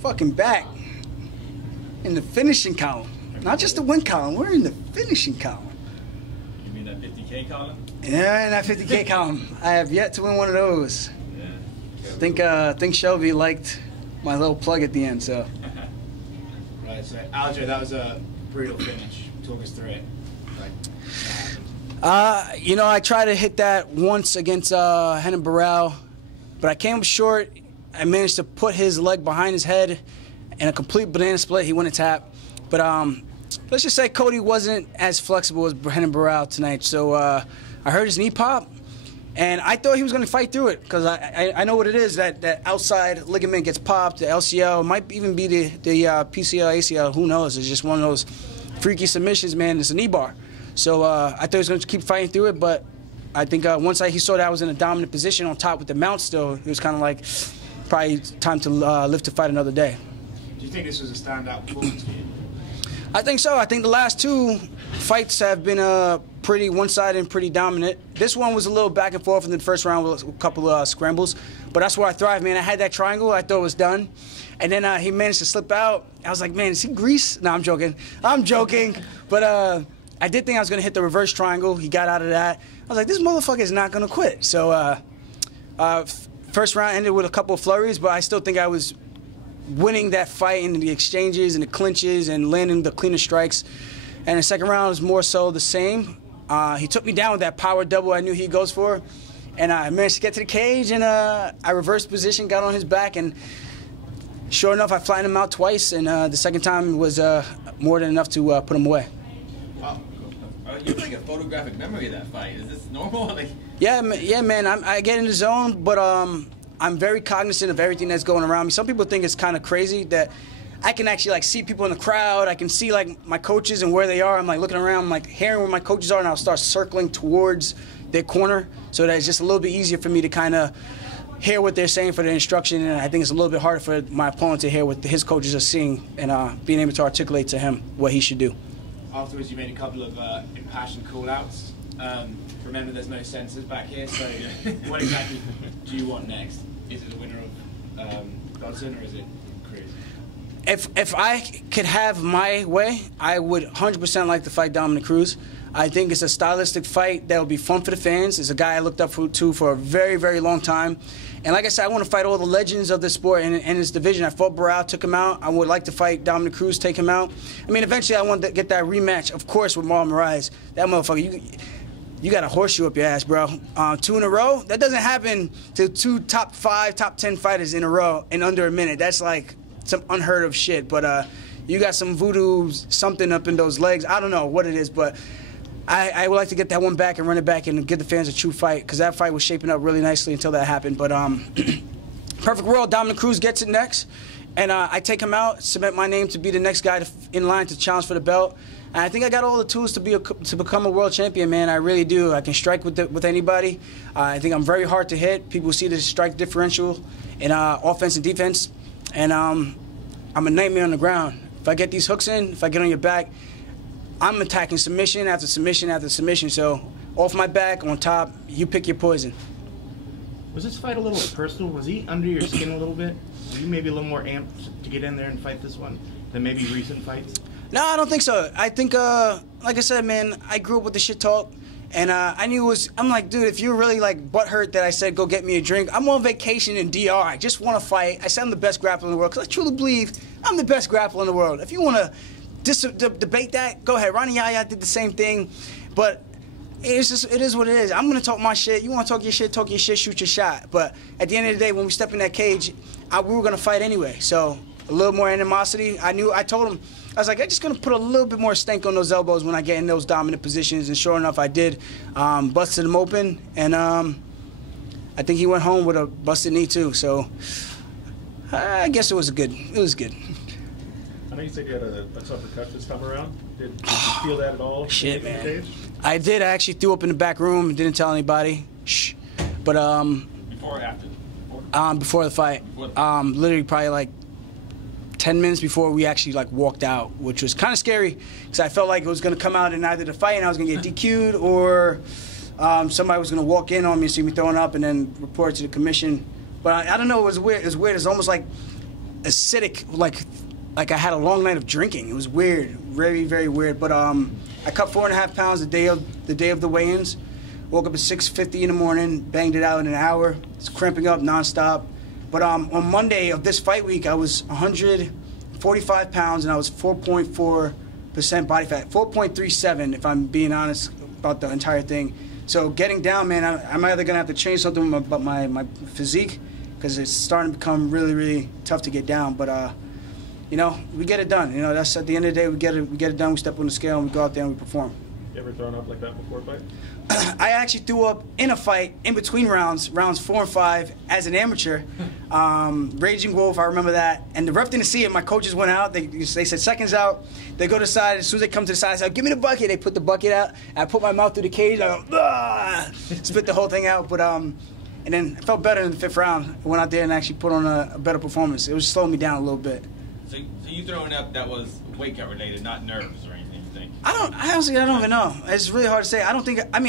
fucking back in the finishing column. Not just the win column, we're in the finishing column. You mean that 50K column? Yeah, in that 50K column. I have yet to win one of those. Yeah. I think Shelby liked my little plug at the end, so. Right, so Aljo, that was a brutal finish. Talk us through it. You know, I tried to hit that once against Renan Barão, but I came up short. I managed to put his leg behind his head in a complete banana split. He went to tap. But let's just say Cody wasn't as flexible as Renan Barão tonight. So I heard his knee pop, and I thought he was going to fight through it because I know what it is. That outside ligament gets popped, the LCL, might even be the PCL, ACL, who knows. It's just one of those freaky submissions, man. It's a knee bar. So I thought he was going to keep fighting through it, but I think once he saw that I was in a dominant position on top with the mount still, it was kind of like probably time to live to fight another day. Do you think this was a standout performance for you? I think so. I think the last two fights have been pretty one-sided and pretty dominant. This one was a little back and forth in the first round with a couple of scrambles, but that's where I thrive, man. I had that triangle. I thought it was done. And then he managed to slip out. I was like, man, is he grease? No, I'm joking. I'm joking. But I did think I was going to hit the reverse triangle. He got out of that. I was like, this motherfucker is not going to quit. So first round ended with a couple of flurries, but I still think I was winning that fight in the exchanges and the clinches and landing the cleaner strikes. And the second round was more so the same. He took me down with that power double I knew he goes for. And I managed to get to the cage, and I reversed position, got on his back, and sure enough, I flattened him out twice, and the second time was more than enough to put him away. Wow. You have like a photographic memory of that fight. Is this normal? Yeah, man. I get in the zone, but I'm very cognizant of everything that's going around me. Some people think it's kind of crazy that I can actually like see people in the crowd. I can see like my coaches and where they are. I'm like looking around, I'm like hearing where my coaches are, and I'll start circling towards their corner so that it's just a little bit easier for me to kind of hear what they're saying for the instruction. And I think it's a little bit harder for my opponent to hear what his coaches are seeing and being able to articulate to him what he should do. Afterwards, you made a couple of impassioned call-outs. Remember, there's no censors back here, so what exactly do you want next? Is it the winner of Dodson, or is it Cruz? If I could have my way, I would 100% like to fight Dominick Cruz. I think it's a stylistic fight that will be fun for the fans. It's a guy I looked up to for a very, very long time. And like I said, I want to fight all the legends of the sport in this division. I fought Barão, took him out. I would like to fight Dominick Cruz, take him out. I mean, eventually I want to get that rematch, of course, with Marlon Moraes. That motherfucker, you got a horseshoe up your ass, bro. 2 in a row? That doesn't happen to 2 top 5, top 10 fighters in a row in under a minute. That's like some unheard of shit. But you got some voodoo something up in those legs. I don't know what it is, but I would like to get that one back and run it back and give the fans a true fight, because that fight was shaping up really nicely until that happened. But perfect world, Dominick Cruz gets it next, and I take him out, submit my name to be the next guy in line to challenge for the belt. And I think I got all the tools to become a world champion, man. I really do. I can strike with anybody. I think I'm very hard to hit. People see the strike differential in offense and defense, and I'm a nightmare on the ground. If I get these hooks in, if I get on your back, I'm attacking submission after submission after submission. So off my back, on top, you pick your poison. Was this fight a little personal? Was he under your skin a little bit? Were you maybe a little more amped to get in there and fight this one than maybe recent fights? No, I don't think so. I think, like I said, man, I grew up with the shit talk. And I knew it was, I'm like, dude, if you're really like butthurt that I said go get me a drink, I'm on vacation in DR. I just want to fight. I said I'm the best grappler in the world because I truly believe I'm the best grappler in the world. If you want to debate that, go ahead. Ronnie Yaya did the same thing, but it is what it is. I'm gonna talk my shit. You want to talk your shit, shoot your shot. But at the end of the day, when we step in that cage, we were gonna fight anyway. So a little more animosity. I told him, I was like, I'm just gonna put a little bit more stank on those elbows when I get in those dominant positions. And sure enough, I did. Busted him open, and I think he went home with a busted knee too. So I guess it was good. It was good. I know you said you had a tougher cut this time around. Did you feel that at all? Shit, man. I did. I actually threw up in the back room and didn't tell anybody. Shh. But Before or after? before the fight. Literally probably like 10 minutes before we actually like walked out, which was kind of scary because I felt like it was going to come out in either the fight and I was going to get DQ'd or somebody was going to walk in on me and see me throwing up and then report it to the commission. But I don't know. It was weird. It was weird. It's almost like acidic, like I had a long night of drinking. It was weird, very, very weird. But I cut 4.5 pounds the day of the weigh-ins. Woke up at 6:50 in the morning, banged it out in an hour. It's cramping up nonstop. But on Monday of this fight week, I was 145 pounds and I was 4.4% body fat, 4.37 if I'm being honest about the entire thing. So getting down, man, I'm either gonna have to change something about my physique because it's starting to become really, really tough to get down. But you know, we get it done. You know, that's at the end of the day, we get it done. We step on the scale and we go out there and we perform. You ever thrown up like that before a fight? I actually threw up in a fight in between rounds 4 and 5, as an amateur. Raging Wolf, I remember that. And the ref didn't see it. My coaches went out. They said seconds out. They go to the side. As soon as they come to the side, I said, give me the bucket. They put the bucket out. I put my mouth through the cage. I go, ah! Spit the whole thing out. But and then I felt better in the 5th round. I went out there and actually put on a better performance. It was slowing me down a little bit. So you throwing up that was weight cut related, not nerves or anything? Honestly, I don't even know. It's really hard to say. I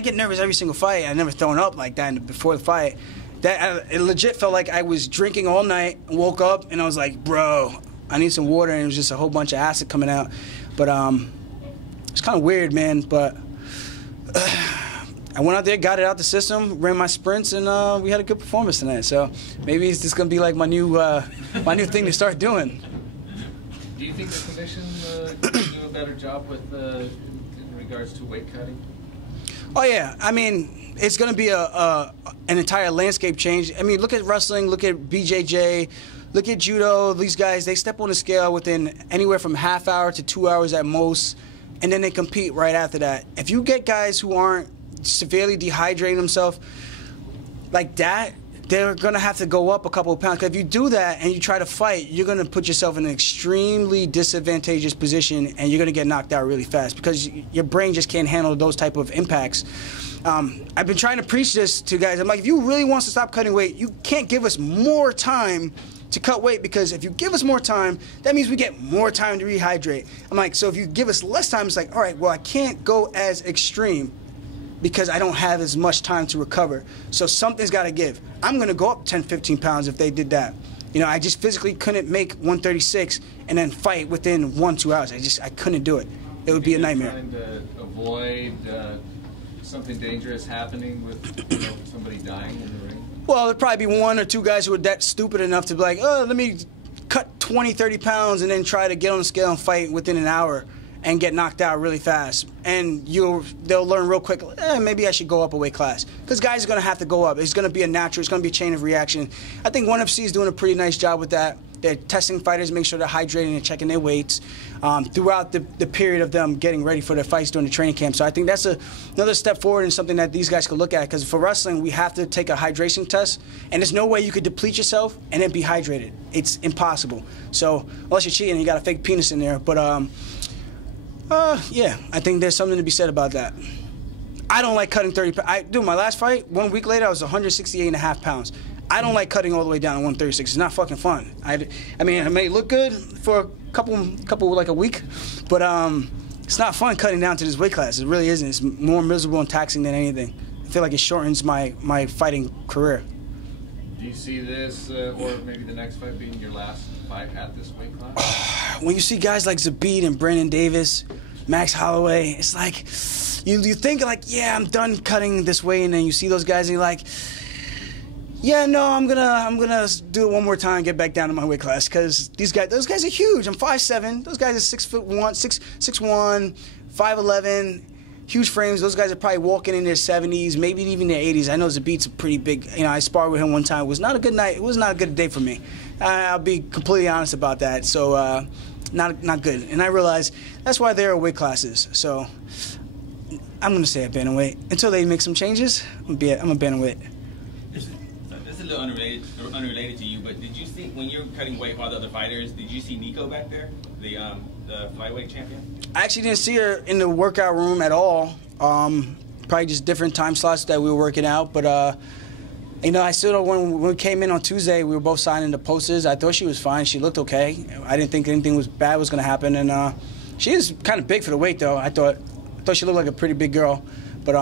get nervous every single fight. I never thrown up like that before the fight. It legit felt like I was drinking all night, woke up, and I was like, bro, I need some water, and it was just a whole bunch of acid coming out. But it's kind of weird, man. But I went out there, got it out the system, ran my sprints, and we had a good performance tonight. So maybe it's just gonna be like my new thing to start doing. Do you think the commission can do a better job with in regards to weight cutting? Oh yeah, I mean, it's going to be an entire landscape change. I mean, look at wrestling, look at BJJ, look at judo. These guys, they step on the scale within anywhere from half hour to 2 hours at most, and then they compete right after that. If you get guys who aren't severely dehydrating themselves like that, they're going to have to go up a couple of pounds. Because if you do that and you try to fight, you're going to put yourself in an extremely disadvantageous position and you're going to get knocked out really fast because your brain just can't handle those type of impacts. I've been trying to preach this to guys. I'm like, if you really want to stop cutting weight, you can't give us more time to cut weight, because if you give us more time, that means we get more time to rehydrate. I'm like, so if you give us less time, it's like, all right, well, I can't go as extreme because I don't have as much time to recover. So something's got to give. I'm going to go up 10, 15 pounds if they did that. You know, I just physically couldn't make 136 and then fight within 1-2 hours. I couldn't do it. It would be a nightmare. Trying to avoid something dangerous happening with somebody dying in the ring? Well, there'd probably be 1 or 2 guys who are that stupid enough to be like, oh, let me cut 20, 30 pounds and then try to get on the scale and fight within an hour and get knocked out really fast. And they'll learn real quick, maybe I should go up a weight class. Because guys are going to have to go up. It's going to be a natural, it's going to be a chain of reaction. I think ONE FC is doing a pretty nice job with that. They're testing fighters, make sure they're hydrating and checking their weights throughout the period of them getting ready for their fights during the training camp. So I think that's another step forward and something that these guys could look at. Because for wrestling, we have to take a hydration test. And there's no way you could deplete yourself and then be hydrated. It's impossible. So unless you're cheating, you got a fake penis in there. But yeah, I think there's something to be said about that. I don't like cutting 30 pounds. Dude, my last fight, 1 week later, I was 168.5 pounds. I don't like cutting all the way down to 136. It's not fucking fun. I mean, it may look good for a couple like a week, but it's not fun cutting down to this weight class. It really isn't. It's more miserable and taxing than anything. I feel like it shortens my fighting career. Do you see this, or maybe the next fight being your last fight at this weight class? When you see guys like Zabit and Brandon Davis, Max Holloway, it's like you think like, yeah, I'm done cutting this weight, and then you see those guys and you're like, yeah, no, I'm gonna do it one more time and get back down to my weight class, because those guys are huge. I'm 5'7". Those guys are 6'1", 6'1", 5'11". Huge frames. Those guys are probably walking in their 70s, maybe even their 80s. I know Zabit's a pretty big. You know, I sparred with him one time. It was not a good night. It was not a good day for me. I'll be completely honest about that. So, not good. And I realize that's why there are weight classes. So, I'm gonna stay at bantamweight until they make some changes. I'm a bantamweight. This is a little unrelated to you, but did you see when you're cutting weight while the other fighters? Did you see Nico back there, the flyweight champion? I actually didn't see her in the workout room at all. Probably just different time slots that we were working out. But you know, I still when we came in on Tuesday, we were both signing the posters. I thought she was fine. She looked okay. I didn't think anything bad was going to happen. And she is kind of big for the weight, though. I thought she looked like a pretty big girl. But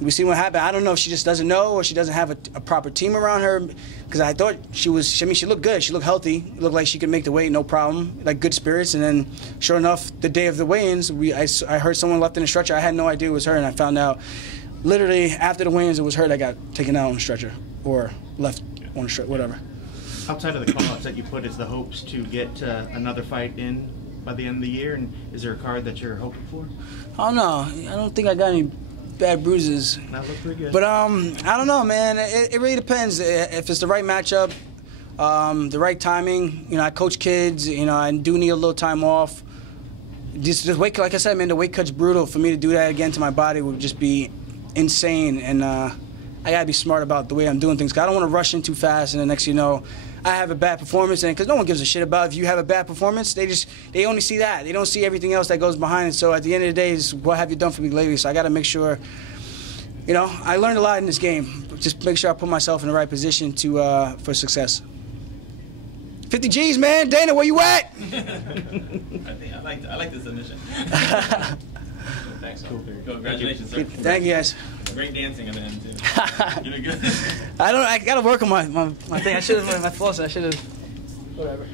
We see what happened. I don't know if she just doesn't know or she doesn't have a proper team around her. Because I thought she was. I mean, she looked good. She looked healthy. Looked like she could make the weight, no problem. Like good spirits. And then, sure enough, the day of the weigh-ins, I heard someone left in the stretcher. I had no idea it was her, and I found out literally after the weigh-ins it was her that got taken out on the stretcher or left on the stretcher, whatever. Outside of the call-outs that you put, is the hopes to get another fight in by the end of the year? And is there a card that you're hoping for? I don't know. I don't think I got any bad bruises. That looked pretty good. But I don't know, man. It really depends. If it's the right matchup, the right timing. You know, I coach kids. You know, I do need a little time off. Just weight, like I said, man, the weight cut's brutal. For me to do that again to my body would just be insane. And I gotta be smart about the way I'm doing things. 'Cause I don't want to rush in too fast, and the next you know, I have a bad performance. And because no one gives a shit about if you have a bad performance, they only see that. They don't see everything else that goes behind it. So at the end of the day, it's what have you done for me lately? So I got to make sure. You know, I learned a lot in this game. Just make sure I put myself in the right position to for success. 50 G's, man. Dana, where you at? I like the submission. Thanks. Cool. Congratulations, sir. Thank you, guys. Great dancing at the end too. You look good. I gotta work on my thing. I should have my floss. I should have. Whatever.